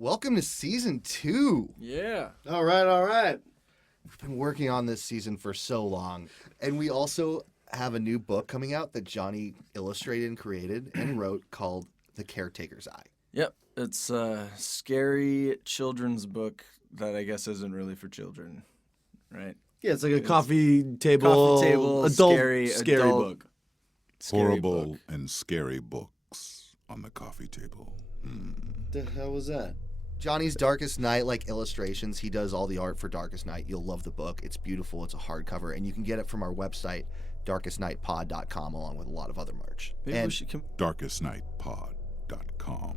Welcome to season 2. Yeah. All right. We've been working on this season for so long. And we also have a new book coming out that Johnny illustrated and created and wrote called The Caretaker's Eye. Yep. It's a scary children's book that I guess isn't really for children, right? Yeah, it's like a coffee table adult scary book. Horrible book. and scary books on the coffee table. The hell was that? Johnny's Darkest Night, illustrations. He does all the art for Darkest Night. You'll love the book. It's beautiful. It's a hardcover. And you can get it from our website, darkestnightpod.com, along with a lot of other merch. Maybe we should darkestnightpod.com.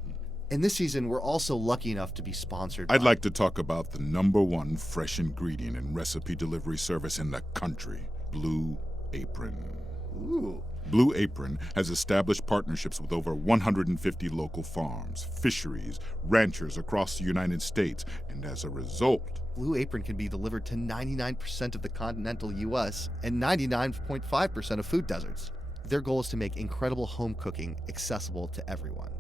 And this season, we're also lucky enough to be sponsored I'd by... like to talk about the #1 fresh ingredient and recipe delivery service in the country, Blue Apron. Ooh. Blue Apron has established partnerships with over 150 local farms, fisheries, ranchers across the United States, and as a result, Blue Apron can be delivered to 99% of the continental U.S. and 99.5% of food deserts. Their goal is to make incredible home cooking accessible to everyone.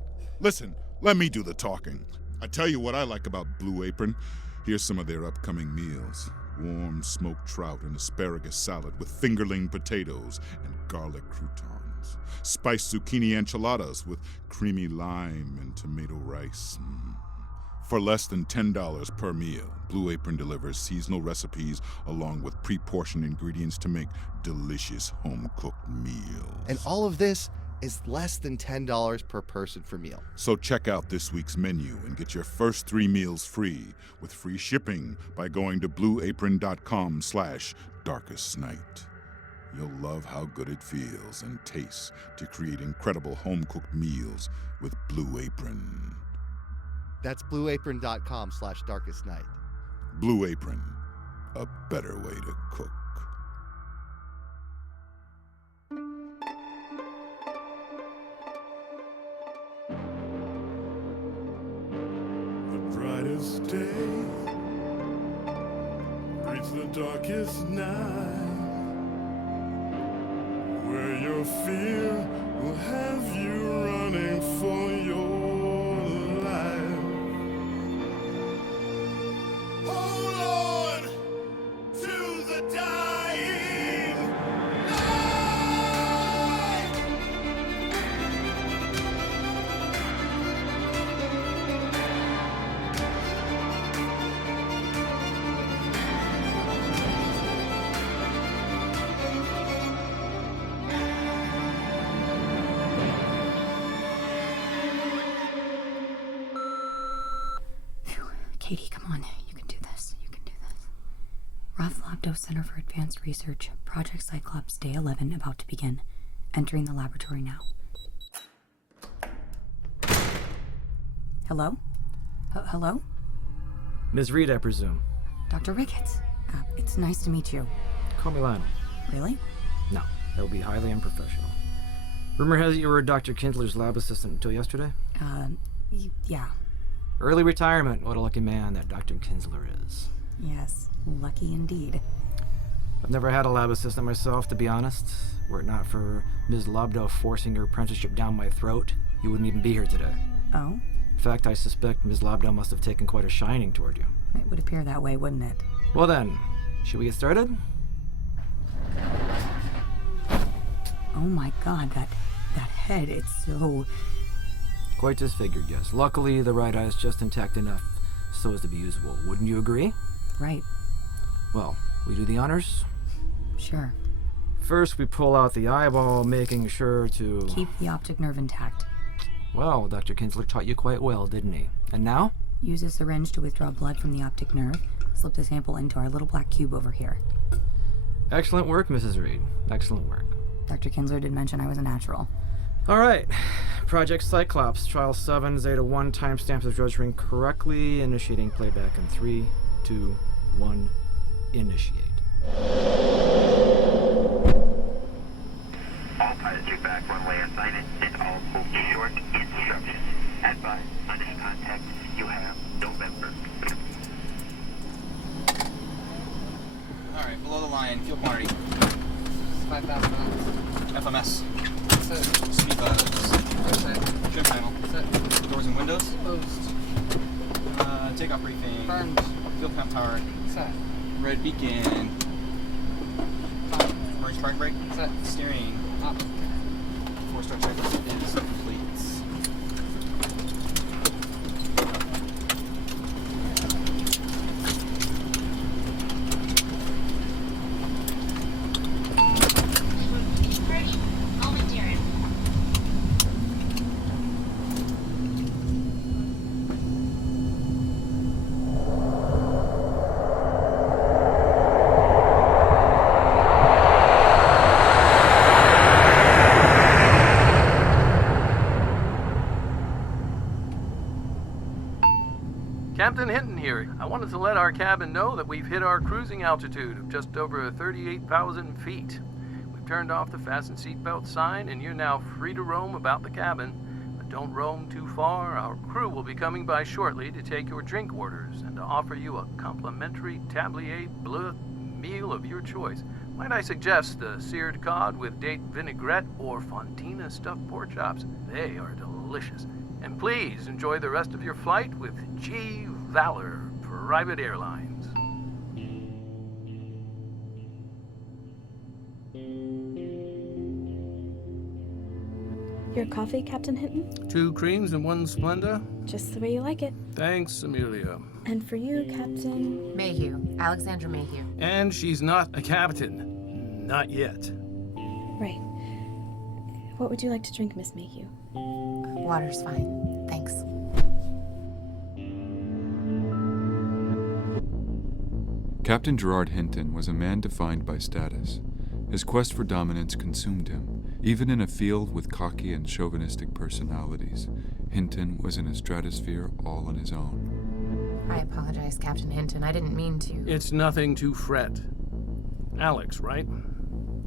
listen, let me do the talking. I tell you what I like about Blue Apron. Here's some of their upcoming meals. Warm smoked trout and asparagus salad with fingerling potatoes and garlic croutons. Spiced zucchini enchiladas with creamy lime and tomato rice. For less than $10 per meal, Blue Apron delivers seasonal recipes along with pre-portioned ingredients to make delicious home-cooked meals. And all of this is less than $10 per person per meal. So check out this week's menu and get your first 3 meals free with free shipping by going to blueapron.com/darkestnight. You'll love how good it feels and tastes to create incredible home-cooked meals with Blue Apron. That's blueapron.com/darkestnight. Blue Apron, a better way to cook. Brightest day greets the darkest night, where your fear will have you running for your life. Hold on to the dying light. Katie, come on. You can do this. Roth Lobdow Center for Advanced Research, Project Cyclops, Day 11, about to begin. Entering the laboratory now. Hello? Hello? Ms. Reed, I presume. Dr. Ricketts. It's nice to meet you. Call me Lionel. Really? No, that would be highly unprofessional. Rumor has it you were Dr. Kinsler's lab assistant until yesterday? Yeah. Early retirement. What a lucky man that Dr. Kinsler is. Yes, lucky indeed. I've never had a lab assistant myself, to be honest. Were it not for Ms. Lobdow forcing her apprenticeship down my throat, you wouldn't even be here today. Oh? In fact, I suspect Ms. Lobdow must have taken quite a shining toward you. It would appear that way, wouldn't it? Well then, should we get started? Oh my god, that head, it's so... Quite disfigured, yes. Luckily, the right eye is just intact enough so as to be usable. Wouldn't you agree? Right. Well, we do the honors. Sure. First, we pull out the eyeball, making sure to... Keep the optic nerve intact. Well, Dr. Kinsler taught you quite well, didn't he? And now? Use a syringe to withdraw blood from the optic nerve. Slip the sample into our little black cube over here. Excellent work, Mrs. Reed. Excellent work. Dr. Kinsler did mention I was a natural. All right. Project Cyclops, Trial 7, Zeta 1, timestamps is registering correctly. Initiating playback in 3, 2, 1, initiate. All pilots are back runway assignment and all hold short instructions. Advise, initial contact, you have November. Alright, below the line, fuel quantity. 5,000 miles. FMS. Set. Speed Right side. trim panel. Set. Doors and windows. Closed. takeoff briefing. Confirmed. Fuel pump power. Set. Red beacon. Emergency park brake. Set. Steering. Up. 4-star checklist is complete. Captain Hinton here. I wanted to let our cabin know that we've hit our cruising altitude of just over 38,000 feet. We've turned off the fasten seatbelt sign and you're now free to roam about the cabin. But don't roam too far. Our crew will be coming by shortly to take your drink orders and to offer you a complimentary tablier bleu meal of your choice. Might I suggest a seared cod with date vinaigrette or fontina stuffed pork chops? They are delicious. And please enjoy the rest of your flight with G. Valor Private Airlines. Your coffee, Captain Hinton? 2 creams and 1 Splenda? Just the way you like it. Thanks, Amelia. And for you, Captain... Mayhew. Alexandra Mayhew. And she's not a captain. Not yet. Right. What would you like to drink, Miss Mayhew? Water's fine. Thanks. Captain Gerard Hinton was a man defined by status. His quest for dominance consumed him. Even in a field with cocky and chauvinistic personalities, Hinton was in a stratosphere all on his own. I apologize, Captain Hinton. I didn't mean to. It's nothing to fret. Alex, right?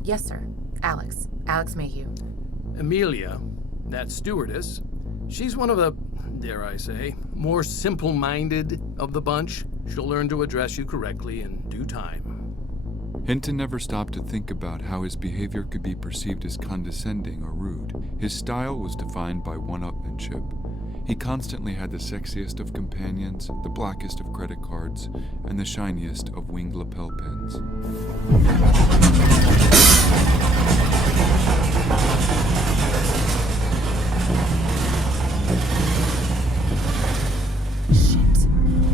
Yes, sir. Alex. Alex Mayhew. Amelia, that stewardess, she's one of the, dare I say, more simple-minded of the bunch. She'll learn to address you correctly in due time. Hinton never stopped to think about how his behavior could be perceived as condescending or rude. His style was defined by one-upmanship. He constantly had the sexiest of companions, the blackest of credit cards, and the shiniest of winged lapel pins.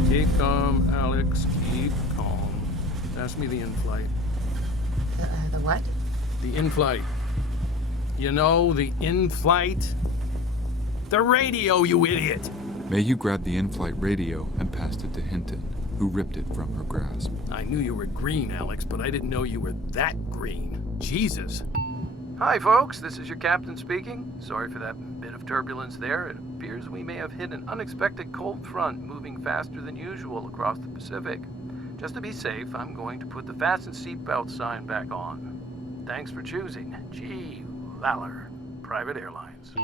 Keep calm, Alex. Keep calm. Pass me the in-flight. The what? The in-flight. You know, the in-flight? The radio, you idiot! Mayhew grabbed the in-flight radio and passed it to Hinton, who ripped it from her grasp. I knew you were green, Alex, but I didn't know you were that green. Jesus. Hi, folks. This is your captain speaking. Sorry for that bit of turbulence there. It appears we may have hit an unexpected cold front moving faster than usual across the Pacific. Just to be safe, I'm going to put the fasten seatbelt sign back on. Thanks for choosing G. Valor Private Airlines.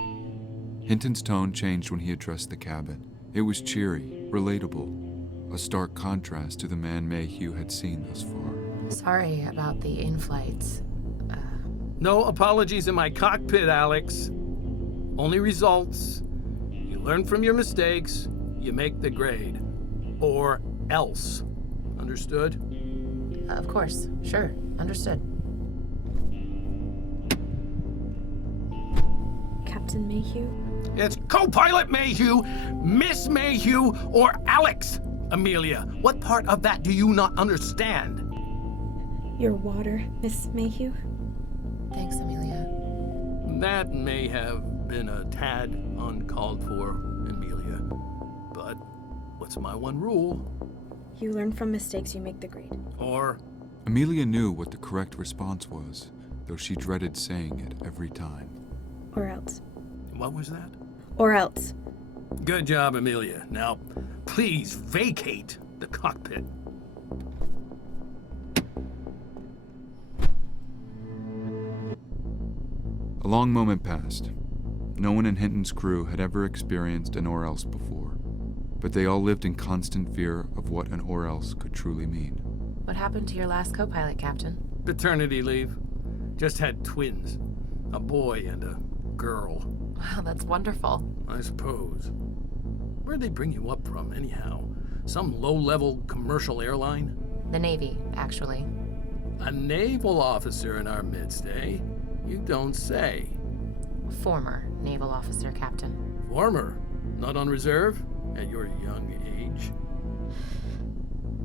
Hinton's tone changed when he addressed the cabin. It was cheery, relatable, a stark contrast to the man Mayhew had seen thus far. Sorry about the in-flights. No apologies in my cockpit, Alex. Only results. You learn from your mistakes, you make the grade. Or else. Understood? Of course. Sure. Understood. Captain Mayhew? It's Co-Pilot Mayhew, Miss Mayhew, or Alex. Amelia, what part of that do you not understand? Your water, Miss Mayhew? Thanks, Amelia. That may have been a tad uncalled for, Amelia. But what's my one rule? You learn from mistakes, you make the grade. Or... Amelia knew what the correct response was, though she dreaded saying it every time. Or else. What was that? Or else. Good job, Amelia. Now, please vacate the cockpit. A long moment passed. No one in Hinton's crew had ever experienced an or else before, but they all lived in constant fear of what an or else could truly mean. What happened to your last co-pilot, Captain? Paternity leave. Just had twins. A boy and a girl. Wow, that's wonderful. I suppose. Where'd they bring you up from, anyhow? Some low-level commercial airline? The Navy, actually. A naval officer in our midst, eh? You don't say. Former naval officer, Captain. Former? Not on reserve? At your young age?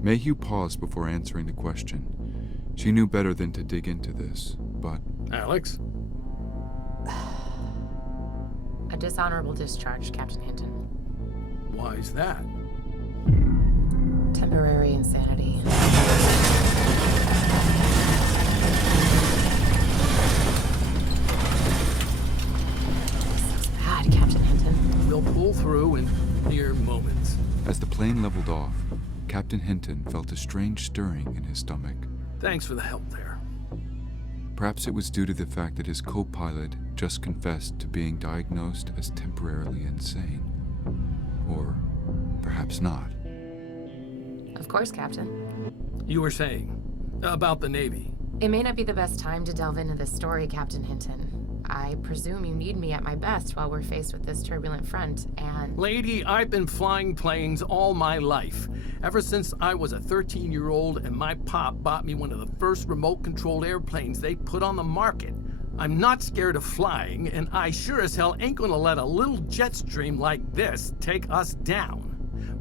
Mayhew paused before answering the question. She knew better than to dig into this, but... Alex? A dishonorable discharge, Captain Hinton. Why's that? Temporary insanity. This is bad, Captain Hinton. We'll pull through in mere moments. As the plane leveled off, Captain Hinton felt a strange stirring in his stomach. Thanks for the help there. Perhaps it was due to the fact that his co-pilot just confessed to being diagnosed as temporarily insane. Or perhaps not. Of course, Captain. You were saying about the Navy. It may not be the best time to delve into this story, Captain Hinton. I presume you need me at my best while we're faced with this turbulent front, and... Lady, I've been flying planes all my life. Ever since I was a 13-year-old and my pop bought me one of the first remote-controlled airplanes they put on the market. I'm not scared of flying, and I sure as hell ain't gonna let a little jet stream like this take us down.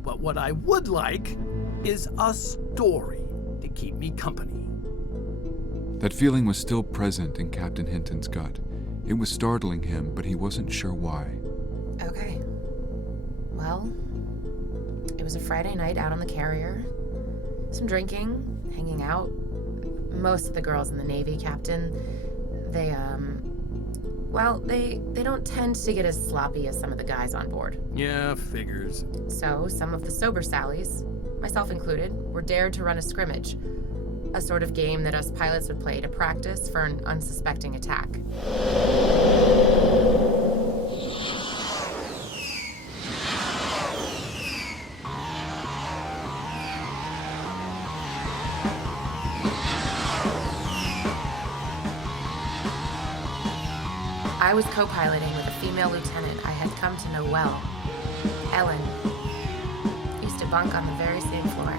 But what I would like is a story to keep me company. That feeling was still present in Captain Hinton's gut. It was startling him, but he wasn't sure why. Okay. Well, it was a Friday night out on the carrier. Some drinking, hanging out. Most of the girls in the Navy, Captain, they don't tend to get as sloppy as some of the guys on board. Yeah, figures. So, some of the sober Sallies, myself included, were dared to run a scrimmage. A sort of game that us pilots would play to practice for an unsuspecting attack. I was co-piloting with a female lieutenant I had come to know well, Ellen. Used to bunk on the very same floor.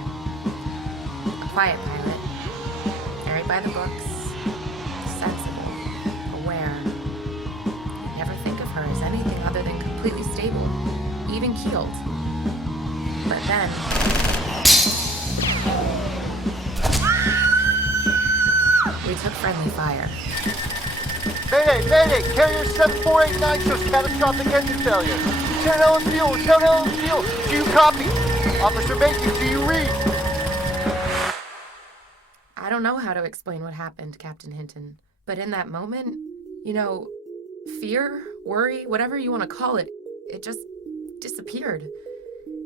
A quiet pilot, very by the books, sensible, aware. I'd never think of her as anything other than completely stable, even keeled. But then... we took friendly fire. Mayday, mayday! Carrier 7489 shows catastrophic engine failure. Lieutenant Ellen Field, Lieutenant Ellen Field, do you copy? Officer Mayhew, do you read? I don't know how to explain what happened, Captain Hinton, but in that moment, fear, worry, whatever you want to call it, it just disappeared.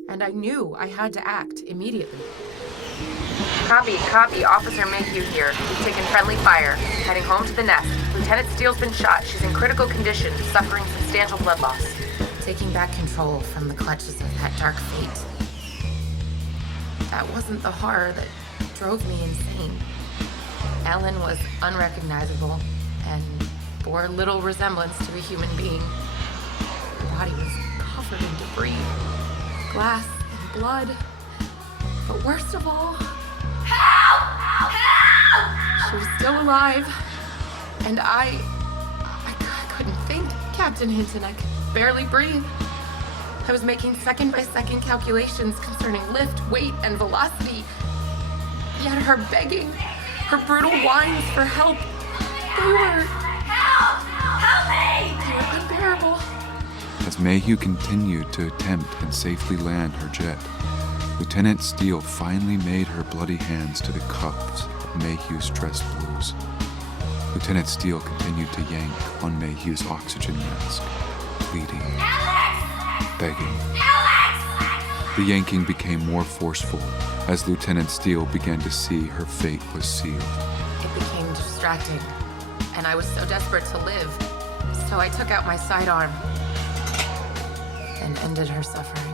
And I knew I had to act immediately. Copy. Officer Mayhew here. We've taken friendly fire. Heading home to the nest. Lieutenant Steele's been shot. She's in critical condition, suffering substantial blood loss. Taking back control from the clutches of that dark fate. That wasn't the horror that drove me insane. Ellen was unrecognizable and bore little resemblance to a human being. Her body was covered in debris, glass and blood. But worst of all, help! She was still alive, and I couldn't think, Captain Hinton. I could barely breathe. I was making second-by-second calculations concerning lift, weight, and velocity. Yet her begging, her brutal whines for help, they were... Help me! They were unbearable. As Mayhew continued to attempt and safely land her jet, Lieutenant Steele finally made her bloody hands to the cuffs of Mayhew's dress blues. Lieutenant Steele continued to yank on Mayhew's oxygen mask, pleading, begging. The yanking became more forceful as Lieutenant Steele began to see her fate was sealed. It became distracting, and I was so desperate to live, so I took out my sidearm and ended her suffering.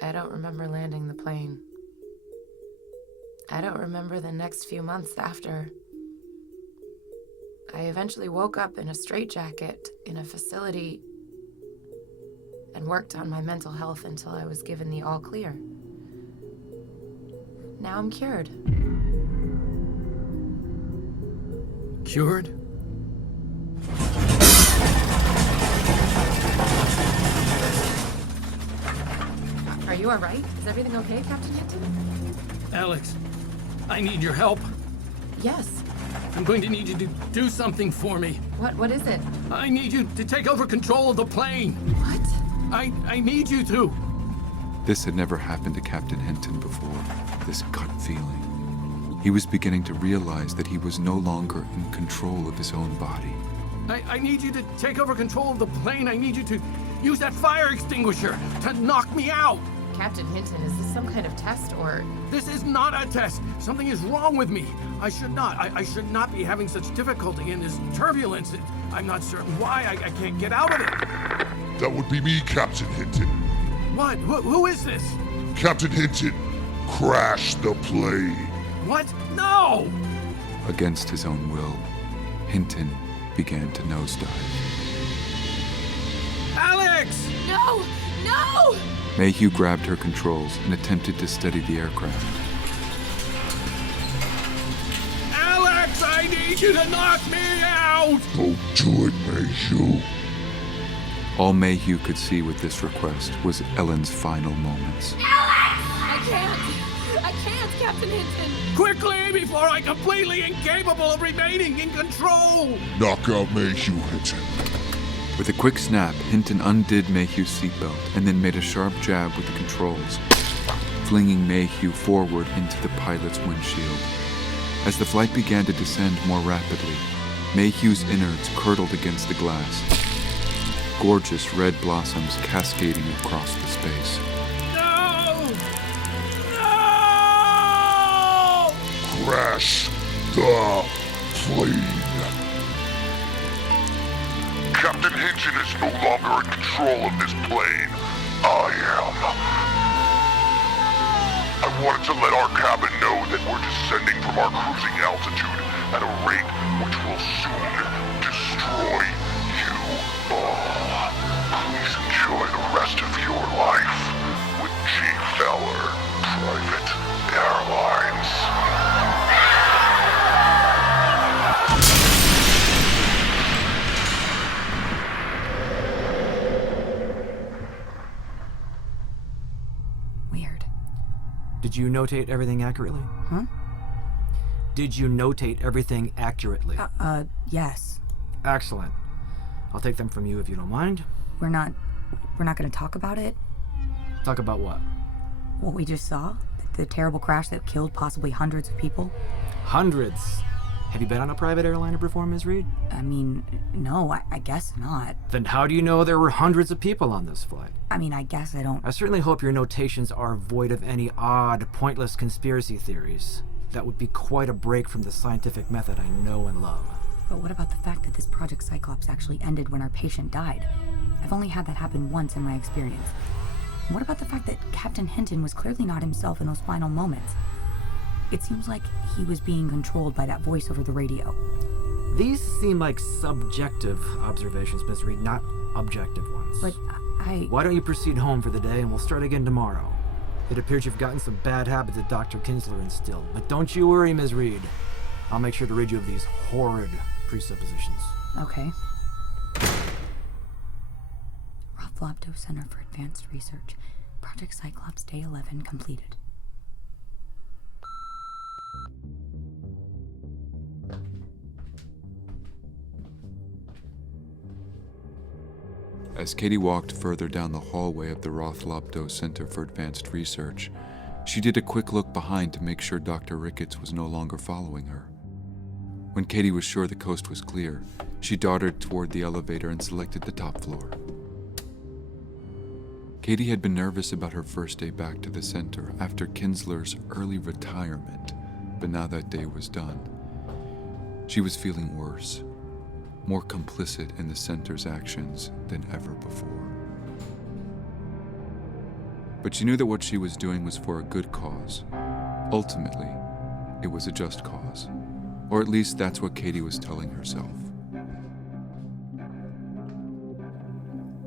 I don't remember landing the plane. I don't remember the next few months after. I eventually woke up in a straitjacket in a facility and worked on my mental health until I was given the all clear. Now I'm cured. Cured? Are you all right? Is everything okay, Captain Hinton? Alex, I need your help. Yes. I'm going to need you to do something for me. What is it? I need you to take over control of the plane. What? I need you to. This had never happened to Captain Hinton before, this gut feeling. He was beginning to realize that he was no longer in control of his own body. I need you to take over control of the plane. I need you to use that fire extinguisher to knock me out. Captain Hinton, is this some kind of test or... This is not a test. Something is wrong with me. I should not be having such difficulty in this turbulence. I'm not certain why. I can't get out of it. That would be me, Captain Hinton. What? Who is this? Captain Hinton, crash the plane. What? No! Against his own will, Hinton began to nosedive. Alex! No! No! Mayhew grabbed her controls and attempted to steady the aircraft. Alex, I need you to knock me out! Don't do it, Mayhew. All Mayhew could see with this request was Ellen's final moments. Alex! I can't, Captain Hinton. Quickly, before I'm completely incapable of remaining in control! Knock out Mayhew, Hinton. With a quick snap, Hinton undid Mayhew's seatbelt and then made a sharp jab with the controls, flinging Mayhew forward into the pilot's windshield. As the flight began to descend more rapidly, Mayhew's innards curdled against the glass, gorgeous red blossoms cascading across the space. No! No! Crash the plane. Captain Hinton is no longer in control of this plane. I am. I wanted to let our cabin know that we're descending from our cruising altitude at a rate which will soon destroy you all. Please enjoy the rest of your life with G. Feller Private Airlines. Did you notate everything accurately? Huh? Did you notate everything accurately? Yes. Excellent. I'll take them from you if you don't mind. We're not gonna talk about it? Talk about what? What we just saw? The terrible crash that killed possibly hundreds of people? Hundreds? Have you been on a private airliner before, Ms. Reed? I mean, no, I guess not. Then how do you know there were hundreds of people on this flight? I mean, I guess I don't... I certainly hope your notations are void of any odd, pointless conspiracy theories. That would be quite a break from the scientific method I know and love. But what about the fact that this Project Cyclops actually ended when our patient died? I've only had that happen once in my experience. And what about the fact that Captain Hinton was clearly not himself in those final moments? It seems like he was being controlled by that voice over the radio. These seem like subjective observations, Ms. Reed, not objective ones. But Why don't you proceed home for the day and we'll start again tomorrow? It appears you've gotten some bad habits that Dr. Kinsler instilled. But don't you worry, Ms. Reed. I'll make sure to rid you of these horrid presuppositions. Okay. Roth Lobdow Center for Advanced Research. Project Cyclops, Day 11 completed. As Katie walked further down the hallway of the Roth Lobdow Center for Advanced Research, she did a quick look behind to make sure Dr. Ricketts was no longer following her. When Katie was sure the coast was clear, she darted toward the elevator and selected the top floor. Katie had been nervous about her first day back to the center after Kinsler's early retirement, but now that day was done. She was feeling worse, more complicit in the center's actions than ever before. But she knew that what she was doing was for a good cause. Ultimately, it was a just cause. Or at least that's what Katie was telling herself.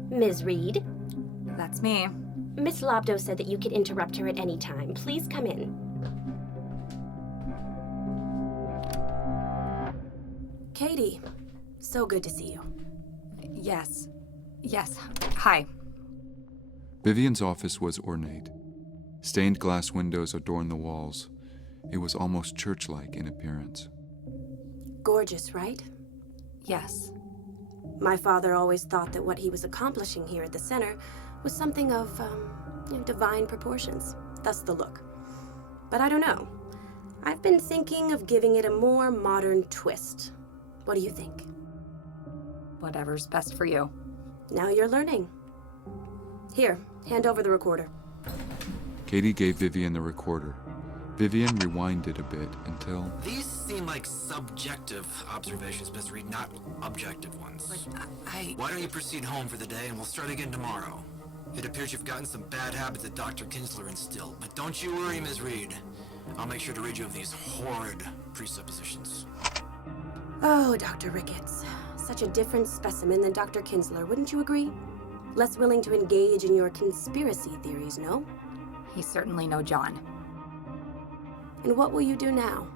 Ms. Reed? That's me. Miss Lobdow said that you could interrupt her at any time. Please come in. Katie, so good to see you. Yes. Yes. Hi. Vivian's office was ornate. Stained glass windows adorned the walls. It was almost church-like in appearance. Gorgeous, right? Yes. My father always thought that what he was accomplishing here at the center was something of, divine proportions. Thus the look. But I don't know. I've been thinking of giving it a more modern twist. What do you think? Whatever's best for you. Now you're learning. Here, hand over the recorder. Katie gave Vivian the recorder. Vivian rewinded a bit until... These seem like subjective observations, Miss Reed, not objective ones. But Why don't you proceed home for the day and we'll start again tomorrow? It appears you've gotten some bad habits that Dr. Kinsler instilled, but don't you worry, Miss Reed. I'll make sure to rid you of these horrid presuppositions. Oh, Dr. Ricketts. Such a different specimen than Dr. Kinsler, wouldn't you agree? Less willing to engage in your conspiracy theories, no? He's certainly no John. And what will you do now?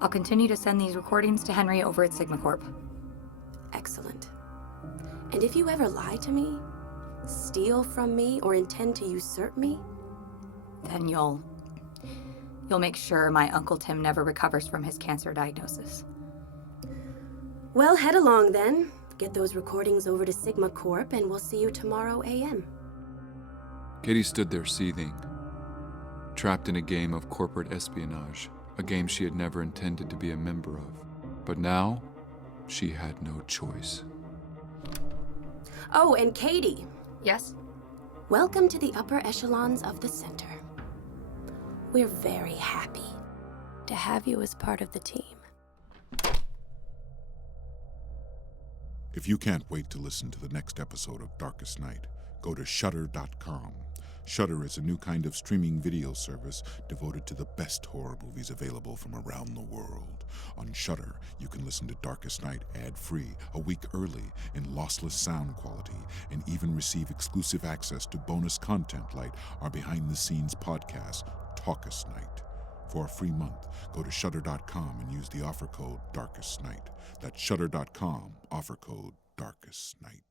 I'll continue to send these recordings to Henry over at Sigma Corp. Excellent. And if you ever lie to me, steal from me, or intend to usurp me, then you'll make sure my Uncle Tim never recovers from his cancer diagnosis. Well, head along then. Get those recordings over to Sigma Corp, and we'll see you tomorrow a.m. Katie stood there seething, trapped in a game of corporate espionage, a game she had never intended to be a member of. But now, she had no choice. Oh, and Katie. Yes? Welcome to the upper echelons of the center. We're very happy to have you as part of the team. If you can't wait to listen to the next episode of Darkest Night, go to Shudder.com. Shudder is a new kind of streaming video service devoted to the best horror movies available from around the world. On Shudder, you can listen to Darkest Night ad-free, a week early, in lossless sound quality, and even receive exclusive access to bonus content like our behind-the-scenes podcast, Talkest Night. For a free month, go to Shudder.com and use the offer code Darkest Night. That's Shudder.com, offer code Darkest Night.